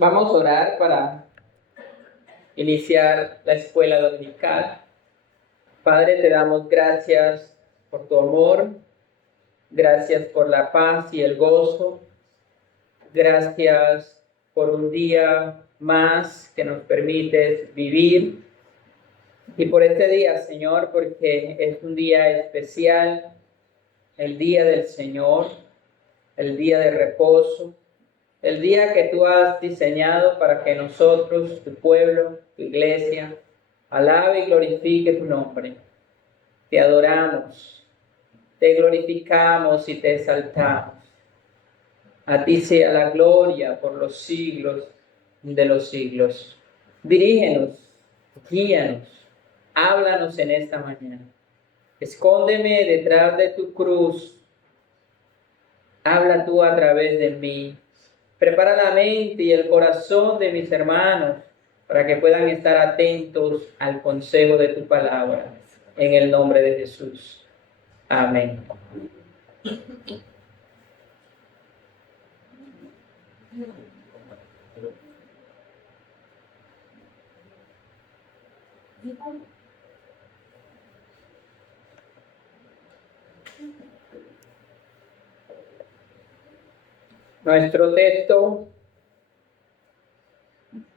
Vamos a orar para iniciar la escuela dominical. Padre, te damos gracias por tu amor, gracias por la paz y el gozo, gracias por un día más que nos permites vivir. Y por este día, Señor, porque es un día especial, el día del Señor, el día de reposo, el día que tú has diseñado para que nosotros, tu pueblo, tu iglesia, alabe y glorifique tu nombre. Te adoramos, te glorificamos y te exaltamos. A ti sea la gloria por los siglos de los siglos. Dirígenos, guíanos, háblanos en esta mañana. Escóndeme detrás de tu cruz. Habla tú a través de mí. Prepara la mente y el corazón de mis hermanos para que puedan estar atentos al consejo de tu palabra. En el nombre de Jesús. Amén. Nuestro texto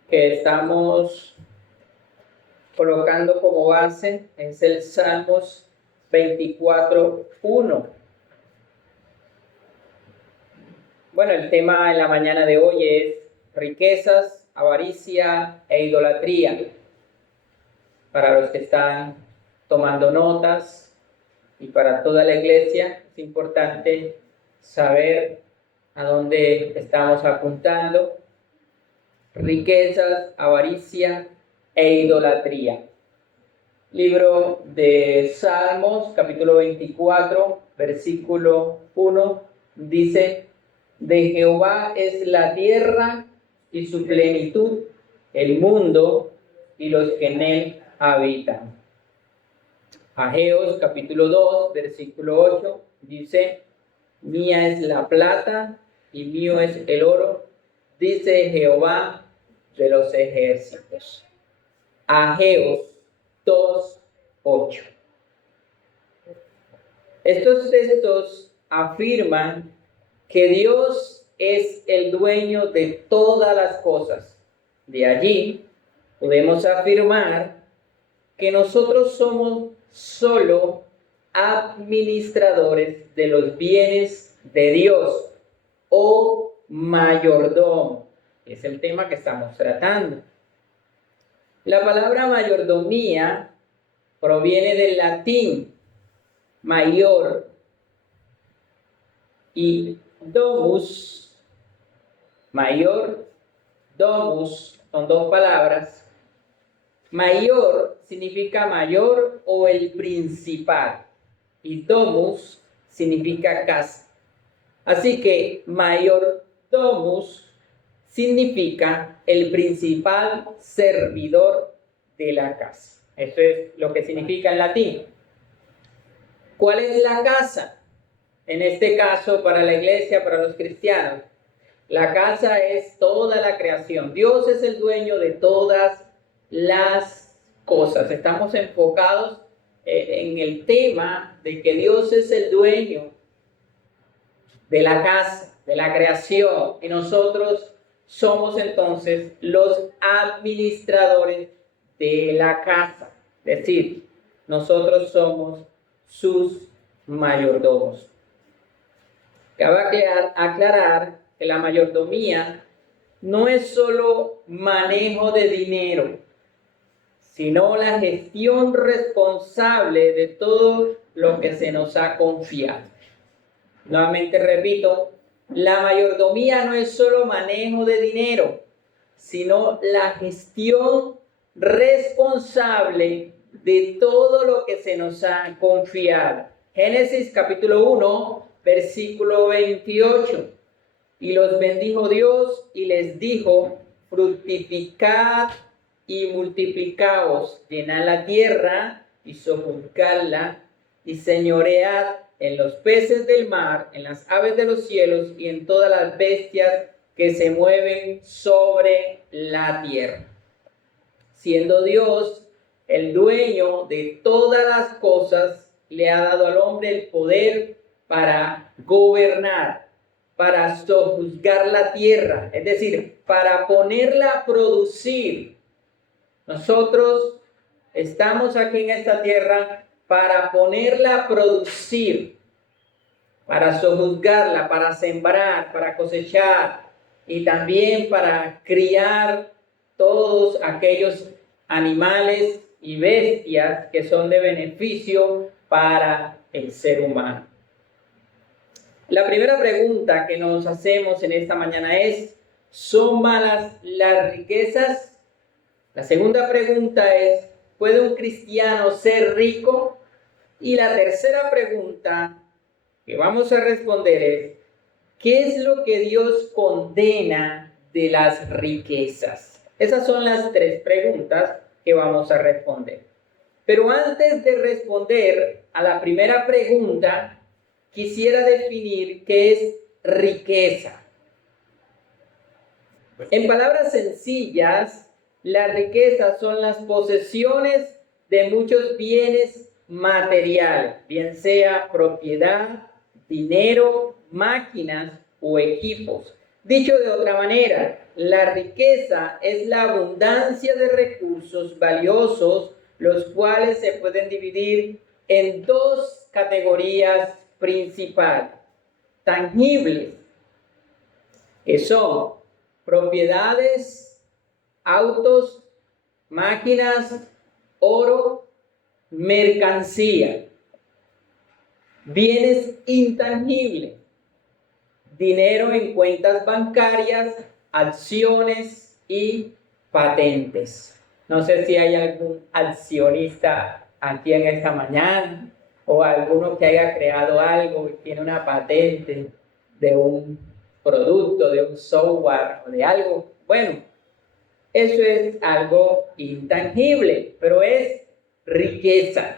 que estamos colocando como base es el Salmos 24:1. Bueno, el tema en la mañana de hoy es riquezas, avaricia e idolatría. Para los que están tomando notas y para toda la iglesia es importante saber a dónde estamos apuntando. Riquezas, avaricia e idolatría. Libro de Salmos, capítulo 24, versículo 1, dice: de Jehová es la tierra y su plenitud, el mundo y los que en él habitan. Ageos, capítulo 2, versículo 8, dice: mía es la plata y mío es el oro, dice Jehová de los ejércitos. Ageos 2:8. Estos textos afirman que Dios es el dueño de todas las cosas. De allí podemos afirmar que nosotros somos solo administradores de los bienes de Dios o mayordomo. Es el tema que estamos tratando. La palabra mayordomía proviene del latín mayor y domus. Mayor, domus, son dos palabras. Mayor significa mayor o el principal y domus significa casa. Así que mayordomus significa el principal servidor de la casa. Eso es lo que significa en latín. ¿Cuál es la casa? En este caso, para la iglesia, para los cristianos, la casa es toda la creación. Dios es el dueño de todas las cosas. Estamos enfocados en el tema de que Dios es el dueño de la casa, de la creación, y nosotros somos entonces los administradores de la casa. Es decir, nosotros somos sus mayordomos. Cabe aclarar que la mayordomía no es solo manejo de dinero, sino la gestión responsable de todo lo que se nos ha confiado. Nuevamente repito, la mayordomía no es solo manejo de dinero, sino la gestión responsable de todo lo que se nos ha confiado. Génesis capítulo 1, versículo 28. Y los bendijo Dios y les dijo: fructificad y multiplicaos, llenad la tierra y sojuzgadla y señoread en los peces del mar, en las aves de los cielos y en todas las bestias que se mueven sobre la tierra. Siendo Dios el dueño de todas las cosas, le ha dado al hombre el poder para gobernar, para sojuzgar la tierra, es decir, para ponerla a producir. Nosotros estamos aquí en esta tierra para ponerla a producir, para sojuzgarla, para sembrar, para cosechar y también para criar todos aquellos animales y bestias que son de beneficio para el ser humano. La primera pregunta que nos hacemos en esta mañana es: ¿son malas las riquezas? La segunda pregunta es: ¿puede un cristiano ser rico? Y la tercera pregunta que vamos a responder es: ¿qué es lo que Dios condena de las riquezas? Esas son las tres preguntas que vamos a responder. Pero antes de responder a la primera pregunta, quisiera definir qué es riqueza. En palabras sencillas, las riquezas son las posesiones de muchos bienes materiales, bien sea propiedad, dinero, máquinas o equipos. Dicho de otra manera, la riqueza es la abundancia de recursos valiosos, los cuales se pueden dividir en dos categorías principales: tangibles, que son propiedades, autos, máquinas, oro, mercancía; bienes intangibles, dinero en cuentas bancarias, acciones y patentes. No sé si hay algún accionista aquí en esta mañana o alguno que haya creado algo y tiene una patente de un producto, de un software o de algo. Bueno, eso es algo intangible, pero es riqueza.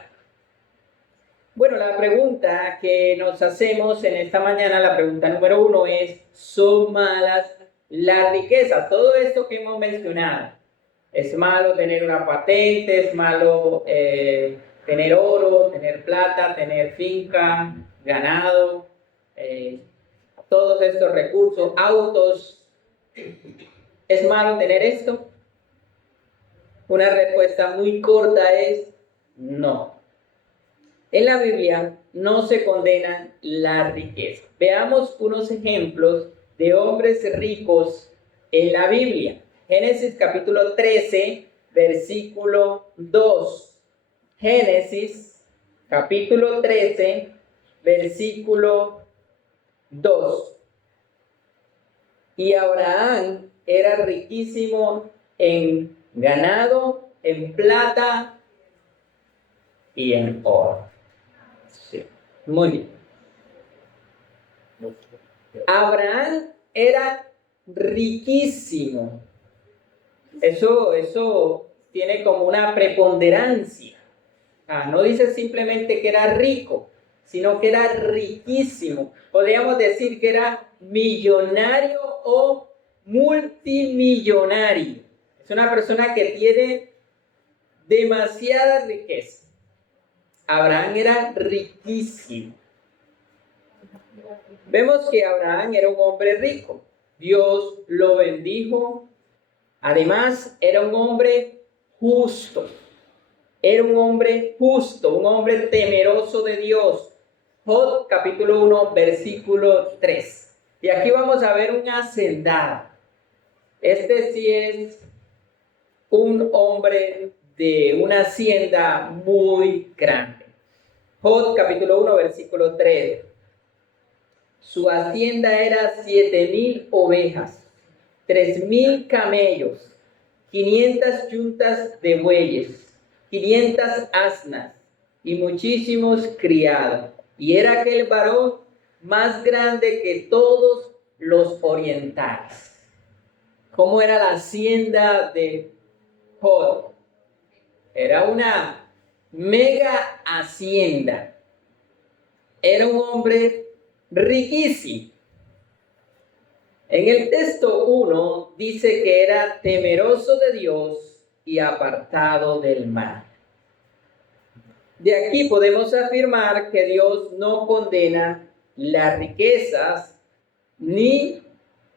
Bueno, la pregunta que nos hacemos en esta mañana, la pregunta número 1 es: ¿son malas las riquezas? Todo esto que hemos mencionado. ¿Es malo tener una patente? ¿Es malo tener oro, tener plata, tener finca, ganado, todos estos recursos, autos? ¿Es malo tener esto? Una respuesta muy corta es no. En la Biblia no se condenan la riqueza. Veamos unos ejemplos de hombres ricos en la Biblia. Génesis capítulo 13, versículo 2. Génesis capítulo 13, versículo 2. Y Abraham era riquísimo en ganado, en plata y en oro. Sí, muy bien. Abraham era riquísimo. Eso tiene como una preponderancia. No dice simplemente que era rico, sino que era riquísimo. Podríamos decir que era millonario o multimillonario. Es una persona que tiene demasiada riqueza. Abraham era riquísimo. Vemos que Abraham era un hombre rico. Dios lo bendijo. Además, era un hombre justo. Era un hombre justo, un hombre temeroso de Dios. Job capítulo 1, versículo 3. Y aquí vamos a ver un hacendado. Este sí es un hombre de una hacienda muy grande. Job capítulo 1, versículo 3. Su hacienda era 7,000 ovejas, 3,000 camellos, 500 yuntas de bueyes, 500 asnas y muchísimos criados. Y era aquel varón más grande que todos los orientales. ¿Cómo era la hacienda de Job? Era una mega hacienda. Era un hombre riquísimo. En el texto 1 dice que era temeroso de Dios y apartado del mal. De aquí podemos afirmar que Dios no condena las riquezas ni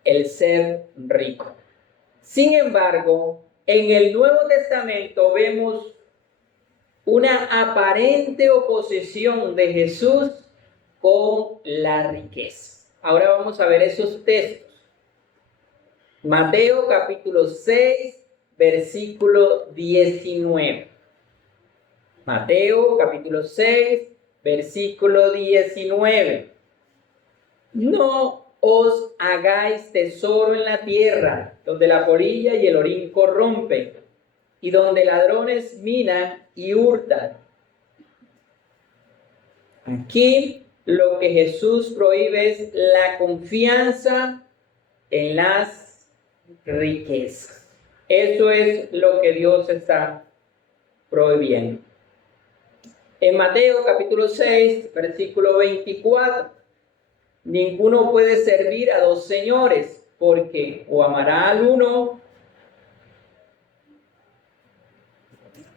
el ser rico. Sin embargo, en el Nuevo Testamento vemos una aparente oposición de Jesús con la riqueza. Ahora vamos a ver esos textos. Mateo capítulo 6, versículo 19. Mateo capítulo 6, versículo 19. No os hagáis tesoro en la tierra, donde la polilla y el orín corrompen, y donde ladrones minan y hurtan. Aquí lo que Jesús prohíbe es la confianza en las riquezas. Eso es lo que Dios está prohibiendo. En Mateo capítulo 6, versículo 24, ninguno puede servir a dos señores, porque o amará al uno,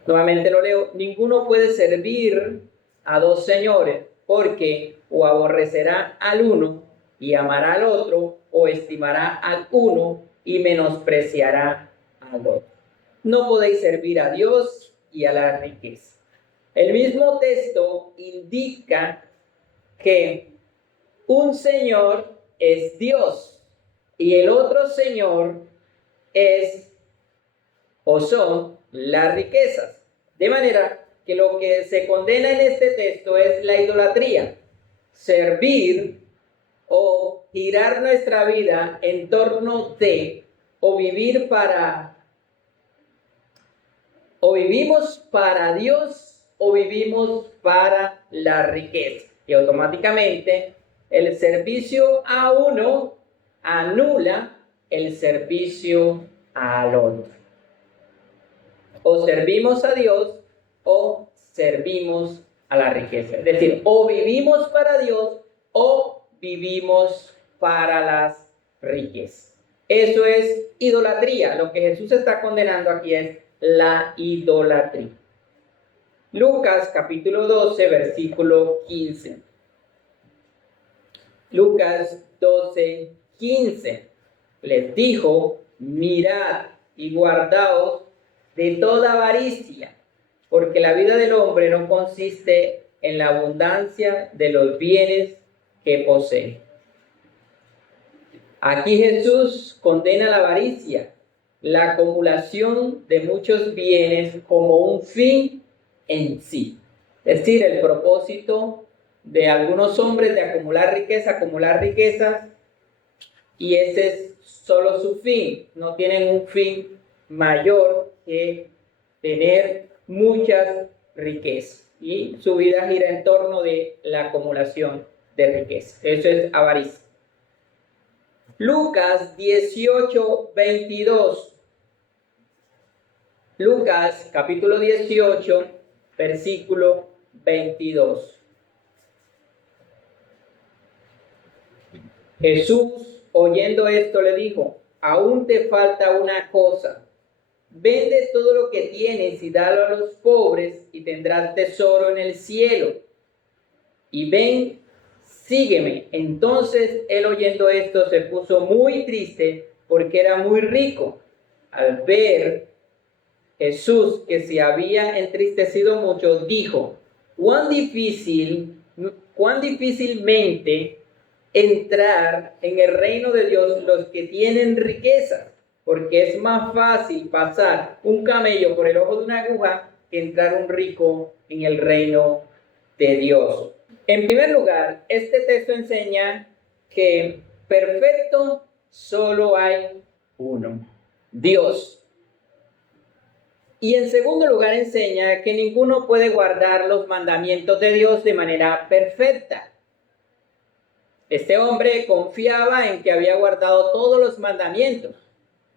nuevamente lo leo, ninguno puede servir a dos señores, porque o aborrecerá al uno y amará al otro, o estimará al uno y menospreciará al otro. No podéis servir a Dios y a la riqueza. El mismo texto indica que un señor es Dios y el otro señor es o son las riquezas. De manera que lo que se condena en este texto es la idolatría, servir o girar nuestra vida en torno de o vivir para o vivimos para Dios o vivimos para la riqueza. Y automáticamente el servicio a uno anula el servicio al otro. O servimos a Dios o servimos a la riqueza. Es decir, o vivimos para Dios o vivimos para las riquezas. Eso es idolatría. Lo que Jesús está condenando aquí es la idolatría. Lucas capítulo 12, versículo 15. Lucas 12, 15. Les dijo, mirad y guardaos de toda avaricia, porque la vida del hombre no consiste en la abundancia de los bienes que posee. Aquí Jesús condena la avaricia, la acumulación de muchos bienes como un fin en sí. Es decir, el propósito de algunos hombres de acumular riquezas, y ese es solo su fin. No tienen un fin mayor que tener muchas riquezas. Y su vida gira en torno de la acumulación de riquezas. Eso es avaricia. Lucas 18, 22. Lucas capítulo 18, versículo 22. Jesús, oyendo esto, le dijo, aún te falta una cosa. Vende todo lo que tienes y dalo a los pobres y tendrás tesoro en el cielo. Y ven, sígueme. Entonces él, oyendo esto, se puso muy triste porque era muy rico. Al ver Jesús que se había entristecido mucho, dijo, cuán difícilmente entrar en el reino de Dios los que tienen riquezas, porque es más fácil pasar un camello por el ojo de una aguja que entrar un rico en el reino de Dios. En primer lugar, este texto enseña que perfecto solo hay uno, Dios. Y en segundo lugar enseña que ninguno puede guardar los mandamientos de Dios de manera perfecta. Este hombre confiaba en que había guardado todos los mandamientos,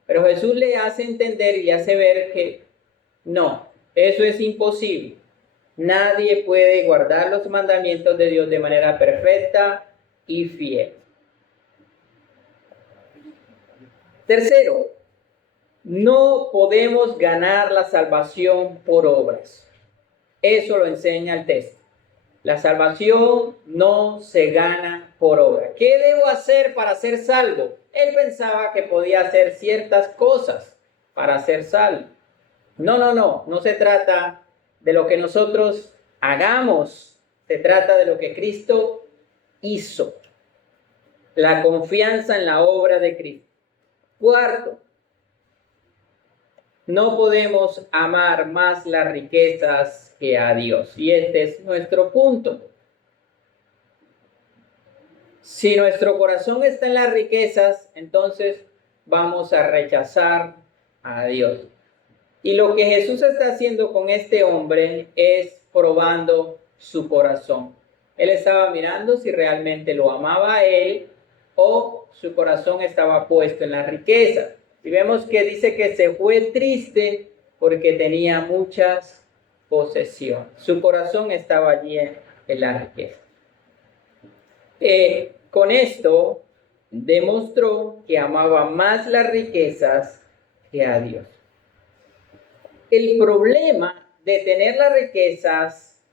pero Jesús le hace entender y le hace ver que no, eso es imposible. Nadie puede guardar los mandamientos de Dios de manera perfecta y fiel. Tercero, no podemos ganar la salvación por obras. Eso lo enseña el texto. La salvación no se gana por obra. ¿Qué debo hacer para ser salvo? Él pensaba que podía hacer ciertas cosas para ser salvo. No se trata de lo que nosotros hagamos, se trata de lo que Cristo hizo. La confianza en la obra de Cristo. Cuarto, no podemos amar más las riquezas que a Dios. Y este es nuestro punto. Si nuestro corazón está en las riquezas, entonces vamos a rechazar a Dios. Y lo que Jesús está haciendo con este hombre es probando su corazón. Él estaba mirando si realmente lo amaba a él o su corazón estaba puesto en la riqueza. Y vemos que dice que se fue triste porque tenía muchas posesiones. Su corazón estaba allí en la riqueza. Con esto demostró que amaba más las riquezas que a Dios. El problema de tener las riquezas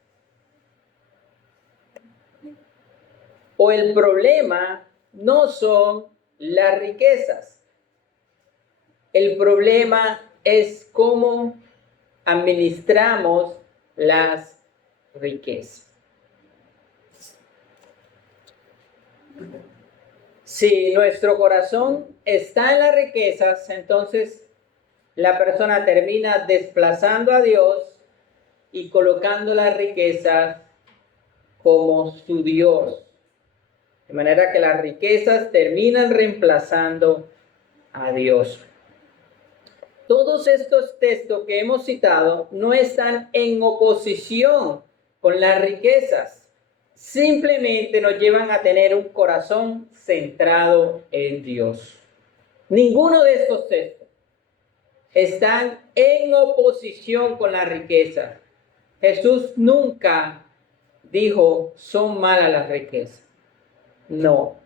o el problema no son las riquezas. El problema es cómo administramos las riquezas. Si nuestro corazón está en las riquezas, entonces la persona termina desplazando a Dios y colocando las riquezas como su Dios. De manera que las riquezas terminan reemplazando a Dios. Todos estos textos que hemos citado no están en oposición con las riquezas. Simplemente nos llevan a tener un corazón centrado en Dios. Ninguno de estos textos están en oposición con la riqueza. Jesús nunca dijo, son malas las riquezas. No.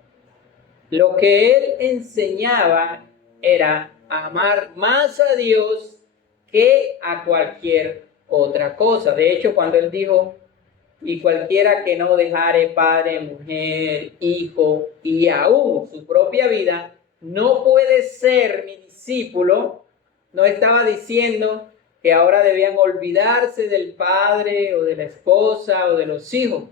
Lo que él enseñaba era amar más a Dios que a cualquier otra cosa. De hecho, cuando él dijo, y cualquiera que no dejare padre, mujer, hijo y aún su propia vida, no puede ser mi discípulo, no estaba diciendo que ahora debían olvidarse del padre o de la esposa o de los hijos.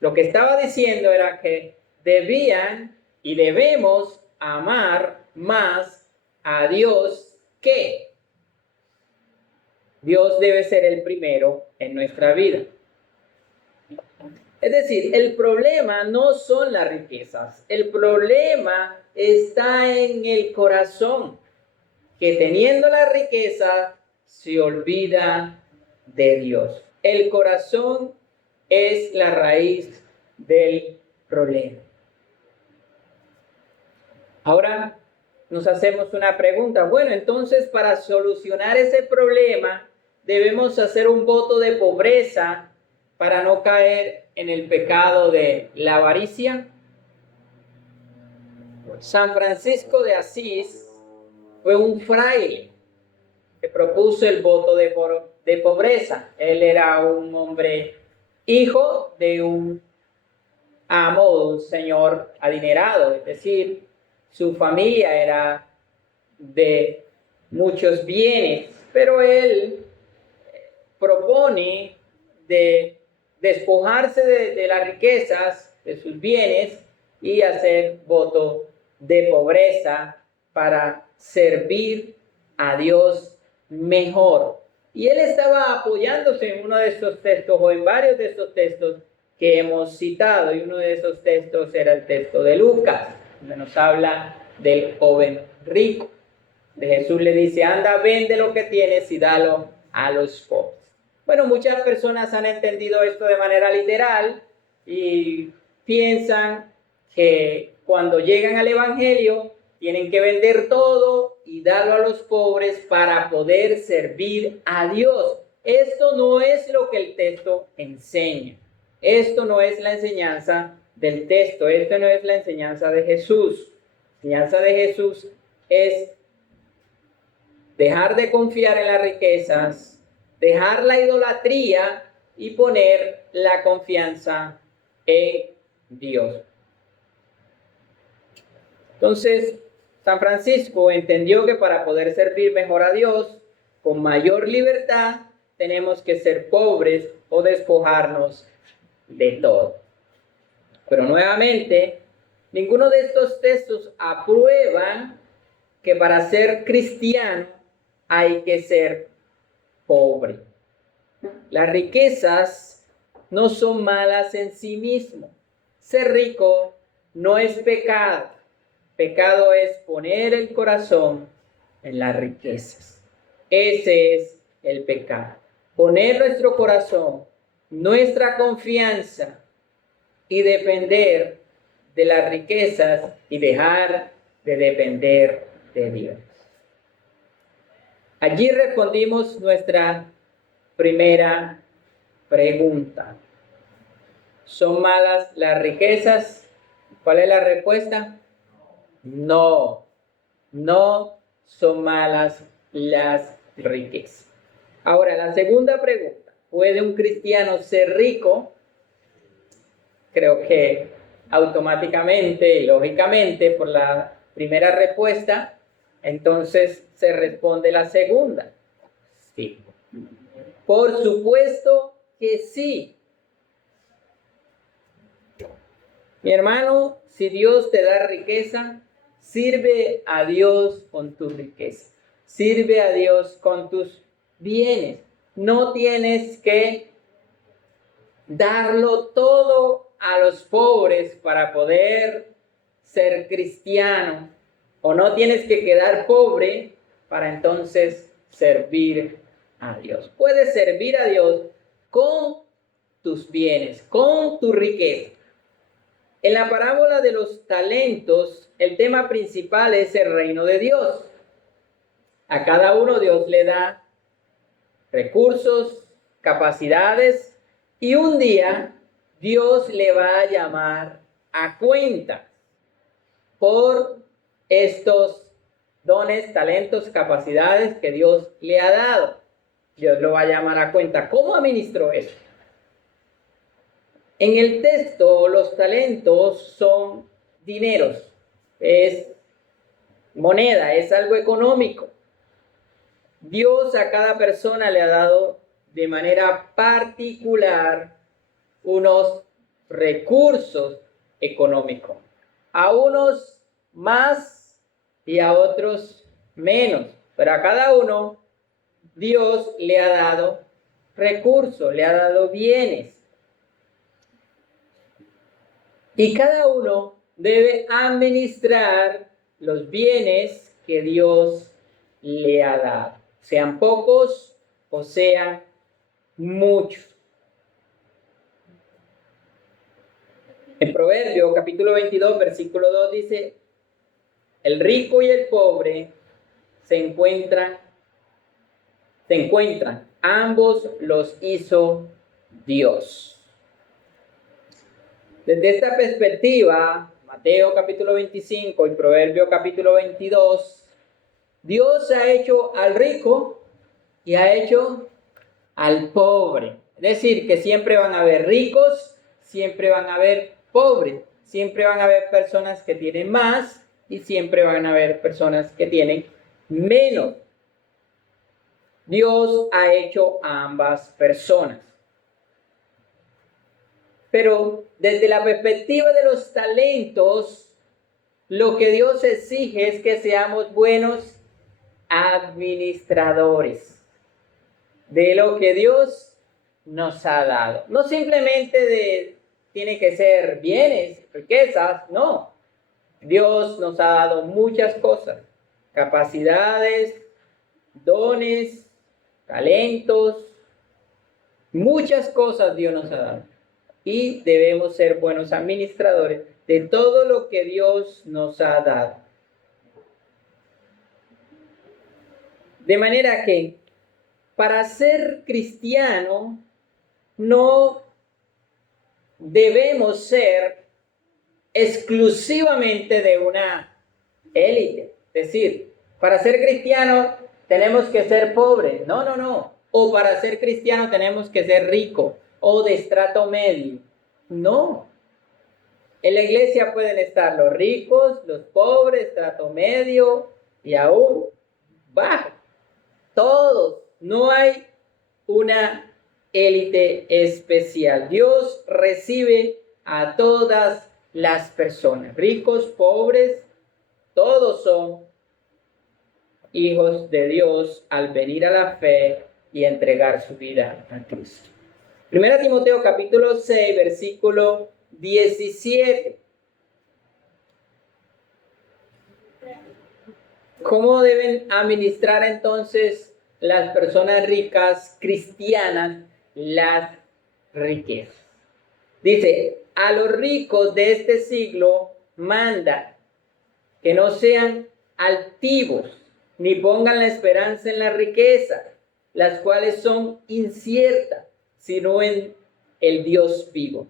Lo que estaba diciendo era que debían y debemos amar más a Dios que Dios debe ser el primero en nuestra vida. Es decir, el problema no son las riquezas, el problema está en el corazón, que teniendo la riqueza se olvida de Dios. El corazón es la raíz del problema. Ahora nos hacemos una pregunta. Bueno, entonces para solucionar ese problema debemos hacer un voto de pobreza para no caer en el pecado de la avaricia. San Francisco de Asís fue un fraile que propuso el voto de pobreza. Él era un hombre hijo de un amo, de un señor adinerado, es decir, su familia era de muchos bienes, pero él propone de despojarse de las riquezas, de sus bienes, y hacer voto de pobreza para servir a Dios mejor. Y él estaba apoyándose en uno de estos textos o en varios de estos textos que hemos citado, y uno de esos textos era el texto de Lucas, donde nos habla del joven rico. De Jesús le dice, anda, vende lo que tienes y dalo a los pobres. Bueno, muchas personas han entendido esto de manera literal y piensan que cuando llegan al Evangelio tienen que vender todo y darlo a los pobres para poder servir a Dios. Esto no es lo que el texto enseña. Esto no es la enseñanza del texto. Esto no es la enseñanza de Jesús. La enseñanza de Jesús es dejar de confiar en las riquezas, dejar la idolatría y poner la confianza en Dios. Entonces, San Francisco entendió que para poder servir mejor a Dios con mayor libertad, tenemos que ser pobres o despojarnos de todo. Pero nuevamente, ninguno de estos textos aprueban que para ser cristiano hay que ser pobre. Las riquezas no son malas en sí mismo. Ser rico no es pecado. Pecado es poner el corazón en las riquezas. Ese es el pecado. Poner nuestro corazón, nuestra confianza y depender de las riquezas y dejar de depender de Dios. Allí respondimos nuestra primera pregunta. ¿Son malas las riquezas? ¿Cuál es la respuesta? No, no son malas las riquezas. Ahora, la segunda pregunta. ¿Puede un cristiano ser rico? Creo que automáticamente y lógicamente por la primera respuesta, entonces se responde la segunda. Sí. Por supuesto que sí. Mi hermano, si Dios te da riqueza, sirve a Dios con tu riqueza. Sirve a Dios con tus bienes. No tienes que darlo todo a los pobres para poder ser cristiano. O no tienes que quedar pobre para entonces servir a Dios. Puedes servir a Dios con tus bienes, con tu riqueza. En la parábola de los talentos, el tema principal es el reino de Dios. A cada uno Dios le da recursos, capacidades, y un día Dios le va a llamar a cuenta por estos dones, talentos, capacidades que Dios le ha dado. Dios lo va a llamar a cuenta. ¿Cómo administró eso? En el texto, los talentos son dineros, es moneda, es algo económico. Dios a cada persona le ha dado de manera particular unos recursos económicos. A unos más y a otros menos. Pero a cada uno Dios le ha dado recursos, le ha dado bienes. Y cada uno debe administrar los bienes que Dios le ha dado. Sean pocos o sean muchos. En Proverbios capítulo 22, versículo 2 dice, el rico y el pobre se encuentran, ambos los hizo Dios. Desde esta perspectiva, Mateo capítulo 25 y Proverbios capítulo 22, Dios ha hecho al rico y ha hecho al pobre. Es decir, que siempre van a haber ricos, siempre van a haber pobres, siempre van a haber personas que tienen más y siempre van a haber personas que tienen menos. Dios ha hecho a ambas personas. Pero desde la perspectiva de los talentos, lo que Dios exige es que seamos buenos administradores de lo que Dios nos ha dado. No simplemente tiene que ser bienes, riquezas, no. Dios nos ha dado muchas cosas, capacidades, dones, talentos, muchas cosas Dios nos ha dado. Y debemos ser buenos administradores de todo lo que Dios nos ha dado. De manera que para ser cristiano no debemos ser exclusivamente de una élite. Es decir, para ser cristiano tenemos que ser pobres. No, no, no. O para ser cristiano tenemos que ser rico o de estrato medio. No. En la iglesia pueden estar los ricos, los pobres, estrato medio y aún bajo. Todos. No hay una élite especial. Dios recibe a todas las personas, ricos, pobres, todos son hijos de Dios al venir a la fe y entregar su vida a Cristo. Primera Timoteo capítulo 6, versículo 17. ¿Cómo deben administrar entonces las personas ricas cristianas las riquezas? Dice, a los ricos de este siglo manda que no sean altivos, ni pongan la esperanza en la riqueza, las cuales son inciertas, sino en el Dios vivo,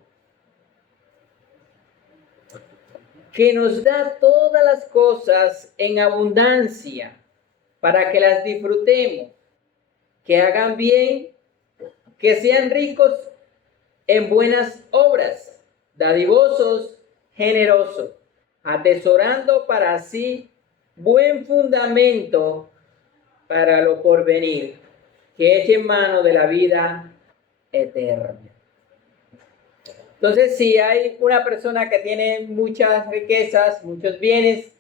que nos da todas las cosas en abundancia para que las disfrutemos, que hagan bien, que sean ricos en buenas obras, dadivosos, generosos, atesorando para sí buen fundamento para lo porvenir, que eche mano de la vida eterna. Entonces, si hay una persona que tiene muchas riquezas, muchos bienes,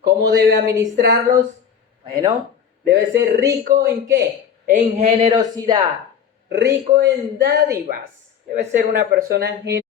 ¿cómo debe administrarlos? Bueno, debe ser rico ¿en qué? En generosidad, rico en dádivas. Debe ser una persona generosa.